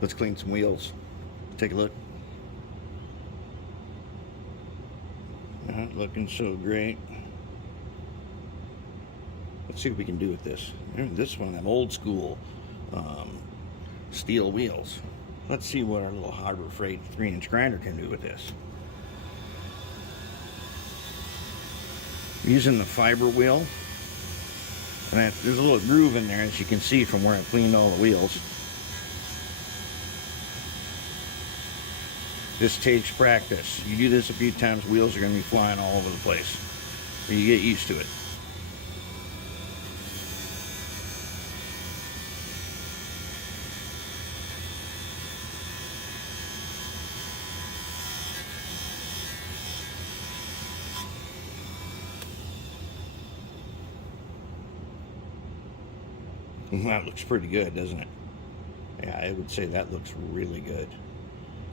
Let's clean some wheels. Take a look. Not looking so great. Let's see what we can do with this. This is one of them old school steel wheels. Let's see what our little Harbor Freight 3-inch grinder can do with this. Using the fiber wheel, and there's a little groove in there, as you can see from where I cleaned all the wheels. This takes practice. You do this a few times, wheels are going to be flying all over the place. But you get used to it. That looks pretty good, doesn't it? Yeah, I would say that looks really good.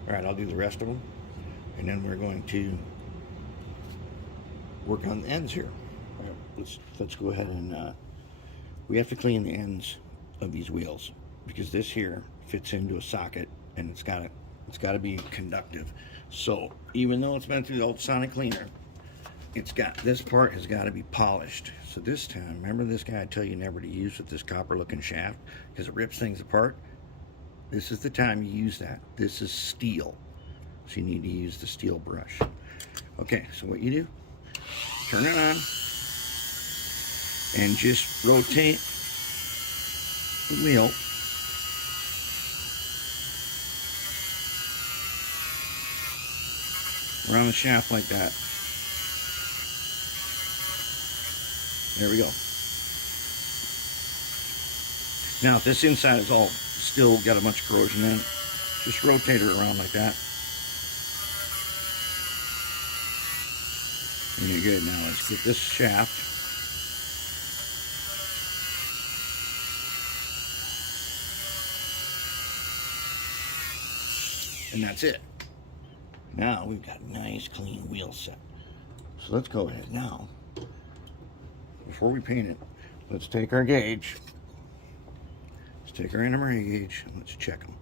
All right, I'll do the rest of them, and then we're going to work on the ends here. All right, let's go ahead and we have to clean the ends of these wheels, because this here fits into a socket, and it's got to be conductive. So even though it's been through the ultrasonic cleaner, this part has got to be polished. So this time, remember this guy I tell you never to use with this copper looking shaft because it rips things apart? This is the time you use that. This is steel, so you need to use the steel brush. Okay, so what you do, turn it on and just rotate the wheel around the shaft like that. There we go. Now, if this inside is all still got a bunch of corrosion in, just rotate it around like that. And you're good. Now, let's get this shaft. And that's it. Now, we've got a nice, clean wheel set. So let's go ahead now. Before we paint it, let's take our gauge. Let's take our NMRA gauge and let's check them.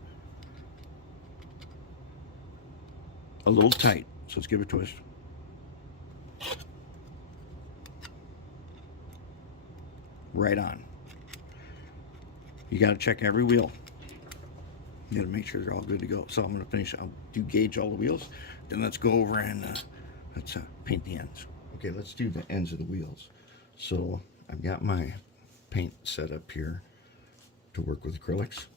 A little tight, so let's give it a twist. Right on. You got to check every wheel. You got to make sure they're all good to go. So I'm going to finish. I'll do gauge all the wheels. Then let's go over and let's paint the ends. Okay, let's do the ends of the wheels. So I've got my paint set up here to work with acrylics.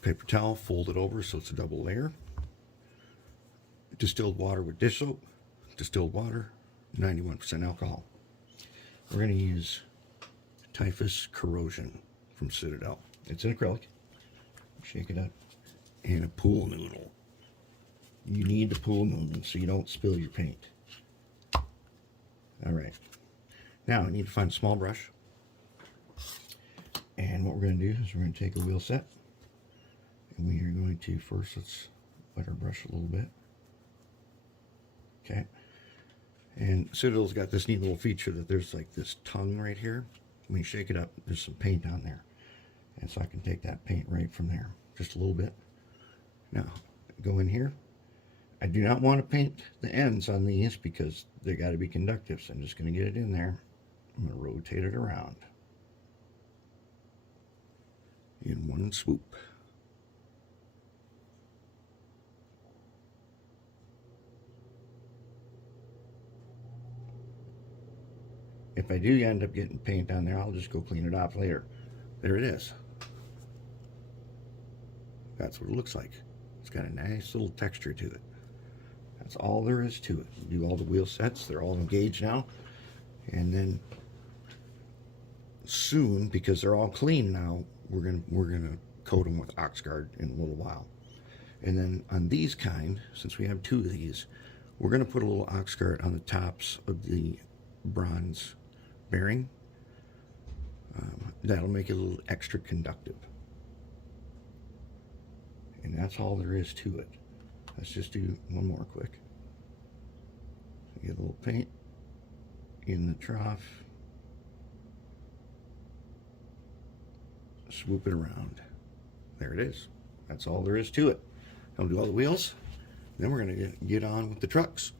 Paper towel, fold it over so it's a double layer. Distilled water with dish soap. Distilled water, 91% alcohol. We're going to use Typhus Corrosion from Citadel. It's an acrylic. Shake it up. And a pool noodle. You need the pool noodle so you don't spill your paint. All right. Now I need to find a small brush. And what we're going to do is we're going to take a wheel set. And we are going to first, let's wet our brush a little bit. Okay. And Citadel's got this neat little feature that there's like this tongue right here. When you shake it up, there's some paint on there. And so I can take that paint right from there, just a little bit. Now, go in here. I do not want to paint the ends on these because they got to be conductive. So I'm just going to get it in there. I'm going to rotate it around in one swoop. If I do end up getting paint on there, I'll just go clean it off later. There it is. That's what it looks like. It's got a nice little texture to it. That's all there is to it. Do all the wheel sets. They're all engaged now. And then soon, because they're all clean now, we're gonna coat them with Oxguard in a little while. And then on these kind, since we have two of these, we're gonna put a little Oxguard on the tops of the bronze bearing. That'll make it a little extra conductive. And that's all there is to it. Let's just do one more quick. Get a little paint in the trough. Swoop it around. there it is. That's all there is to it. I'll do all the wheels. Then we're going to get on with the trucks.